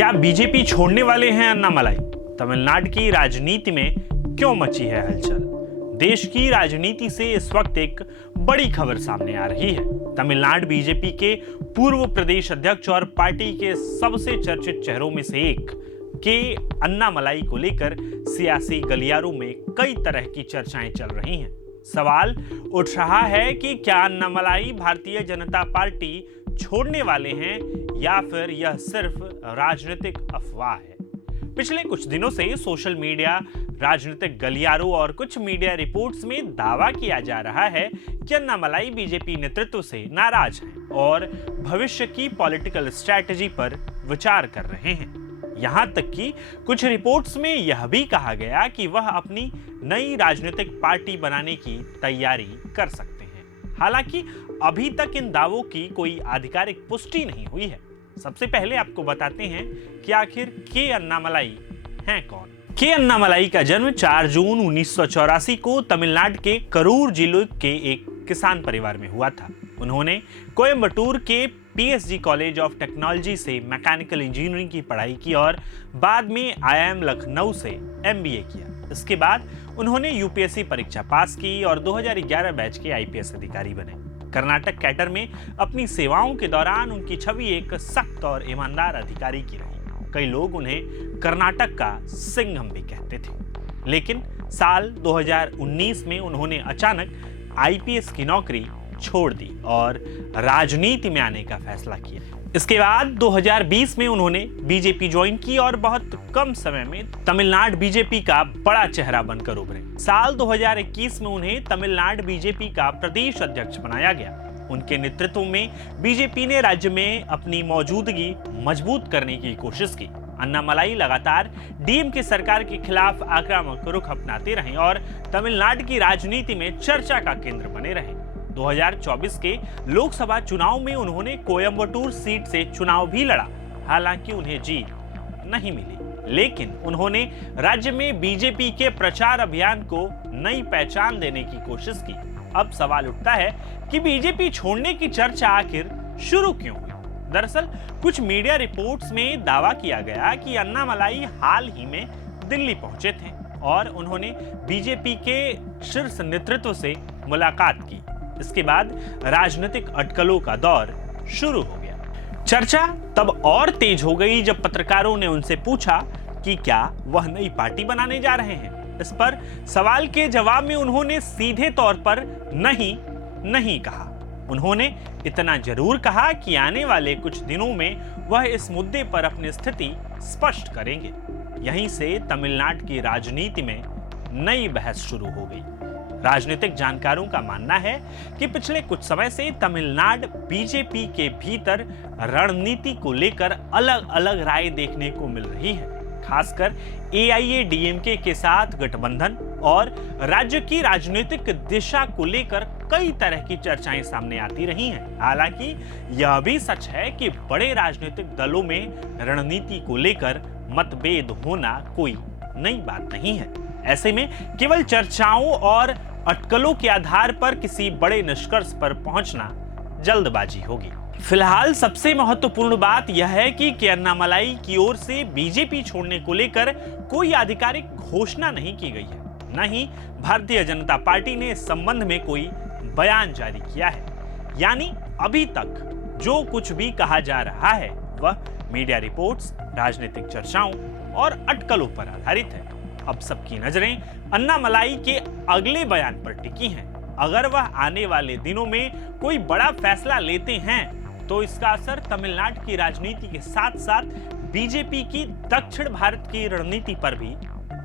क्या बीजेपी छोड़ने वाले हैं अन्नामलाई? तमिलनाडु की राजनीति में क्यों मची है हलचल? देश की राजनीति से इस वक्त एक बड़ी खबर सामने आ रही है। तमिलनाडु बीजेपी के पूर्व प्रदेश अध्यक्ष और पार्टी के सबसे चर्चित चेहरों में से एक के अन्नामलाई को लेकर सियासी गलियारों में कई तरह की चर्चाएं चल रही हैं। सवाल उठ रहा है कि क्या अन्नामलाई भारतीय जनता पार्टी छोड़ने वाले हैं या फिर यह सिर्फ राजनीतिक अफवाह है। पिछले कुछ दिनों से सोशल मीडिया, राजनीतिक गलियारों और कुछ मीडिया रिपोर्ट्स में दावा किया जा रहा है कि अन्नामलाई बीजेपी नेतृत्व से नाराज हैं और भविष्य की पॉलिटिकल स्ट्रैटेजी पर विचार कर रहे हैं। यहां तक कि कुछ रिपोर्ट्स में यह भी कहा गया कि वह अपनी नई राजनीतिक पार्टी बनाने की तैयारी कर सकते हैं। हालांकि अभी तक इन दावों की कोई आधिकारिक पुष्टि नहीं हुई है। सबसे पहले आपको बताते हैं कि आखिर के अन्नामलाई हैं कौन। के अन्नामलाई का जन्म 4 जून 1984 को तमिलनाडु के करूर जिले के एक किसान परिवार में हुआ था। उन्होंने कोयम्बटूर के पीएसजी कॉलेज ऑफ टेक्नोलॉजी से मैकेनिकल इंजीनियरिंग की पढ़ाई की और बाद में आईआईएम लखनऊ से एमबीए किया। इसके बाद उन्होंने यूपीएससी परीक्षा पास की और 2011 बैच के आईपीएस अधिकारी बने। कर्नाटक कैडर में अपनी सेवाओं के दौरान उनकी छवि एक सख्त और ईमानदार अधिकारी की रही। कई लोग उन्हें कर्नाटक का सिंघम भी कहते थे। लेकिन साल 2019 में उन्होंने अचानक आईपीएस की नौकरी छोड़ दी और राजनीति में आने का फैसला किया। इसके बाद 2020 में उन्होंने बीजेपी ज्वाइन की और बहुत कम समय में तमिलनाडु बीजेपी का बड़ा चेहरा बनकर उभरे। साल 2021 में उन्हें तमिलनाडु बीजेपी का प्रदेश अध्यक्ष बनाया गया। उनके नेतृत्व में बीजेपी ने राज्य में अपनी मौजूदगी मजबूत करने की कोशिश की। अन्नामलाई लगातार डीएमके सरकार के खिलाफ आक्रामक रुख अपनाते रहे और तमिलनाडु की राजनीति में चर्चा का केंद्र बने रहे। 2024 के लोकसभा चुनाव में उन्होंने कोयम्बटूर सीट से चुनाव भी लड़ा। हालांकि उन्हें जीत नहीं मिली, लेकिन उन्होंने राज्य में बीजेपी के प्रचार अभियान को नई पहचान देने की कोशिश की। अब सवाल उठता है कि बीजेपी छोड़ने की चर्चा आखिर शुरू क्यों हुई? दरअसल कुछ मीडिया रिपोर्ट्स में दावा किया गया कि अन्नामलाई हाल ही में दिल्ली पहुंचे थे और उन्होंने बीजेपी के शीर्ष नेतृत्व से मुलाकात की। इसके बाद राजनीतिक अटकलों का दौर शुरू हो गया। चर्चा तब और तेज हो गई जब पत्रकारों ने उनसे पूछा कि क्या वह नई पार्टी बनाने जा रहे हैं। इस पर सवाल के जवाब में उन्होंने सीधे तौर पर नहीं कहा। उन्होंने इतना जरूर कहा कि आने वाले कुछ दिनों में वह इस मुद्दे पर अपनी स्थिति स्पष्ट करेंगे। यहीं से तमिलनाडु की राजनीति में नई बहस शुरू हो गई। राजनीतिक जानकारों का मानना है कि पिछले कुछ समय से तमिलनाडु बीजेपी के भीतर रणनीति को लेकर अलग अलग राय देखने को मिल रही है। खासकर एआईएडीएमके के साथ गठबंधन और राज्य की राजनीतिक दिशा को लेकर कई तरह की चर्चाएं सामने आती रही हैं। हालांकि यह भी सच है कि बड़े राजनीतिक दलों में रणनीति को लेकर मतभेद होना कोई नई बात नहीं है। ऐसे में केवल चर्चाओं और अटकलों के आधार पर किसी बड़े निष्कर्ष पर पहुंचना जल्दबाजी होगी। फिलहाल सबसे महत्वपूर्ण बात यह है कि अन्नामलाई की ओर से बीजेपी छोड़ने को लेकर कोई आधिकारिक घोषणा नहीं की गई है। न ही भारतीय जनता पार्टी ने इस संबंध में कोई बयान जारी किया है। यानी अभी तक जो कुछ भी कहा जा रहा है वह मीडिया रिपोर्ट्स, राजनीतिक चर्चाओं और अटकलों पर आधारित है। अब सबकी नजरें अन्नामलाई के अगले बयान पर टिकी हैं। अगर वह आने वाले दिनों में कोई बड़ा फैसला लेते हैं तो इसका असर तमिलनाडु की राजनीति के साथ साथ बीजेपी की दक्षिण भारत की रणनीति पर भी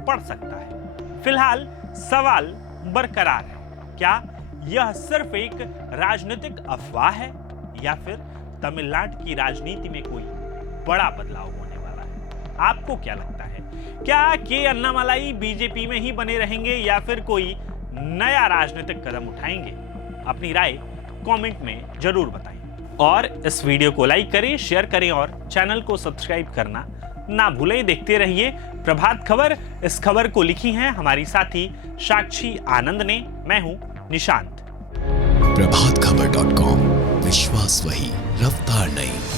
पड़ सकता है। फिलहाल सवाल बरकरार है, क्या यह सिर्फ एक राजनीतिक अफवाह है या फिर तमिलनाडु की राजनीति में कोई बड़ा बदलाव होने वाला है? आपको क्या लगता है? क्या के अन्नामलाई बीजेपी में ही बने रहेंगे या फिर कोई नया राजनीतिक कदम उठाएंगे? अपनी राय कमेंट में जरूर बताएं और इस वीडियो को लाइक करें, शेयर करें और चैनल को सब्सक्राइब करना ना भूलें। देखते रहिए प्रभात खबर। इस खबर को लिखी है हमारी साथी साक्षी आनंद ने। मैं हूं निशांत। प्रभातखबर.com, विश्वास वही, रफ्तार नहीं।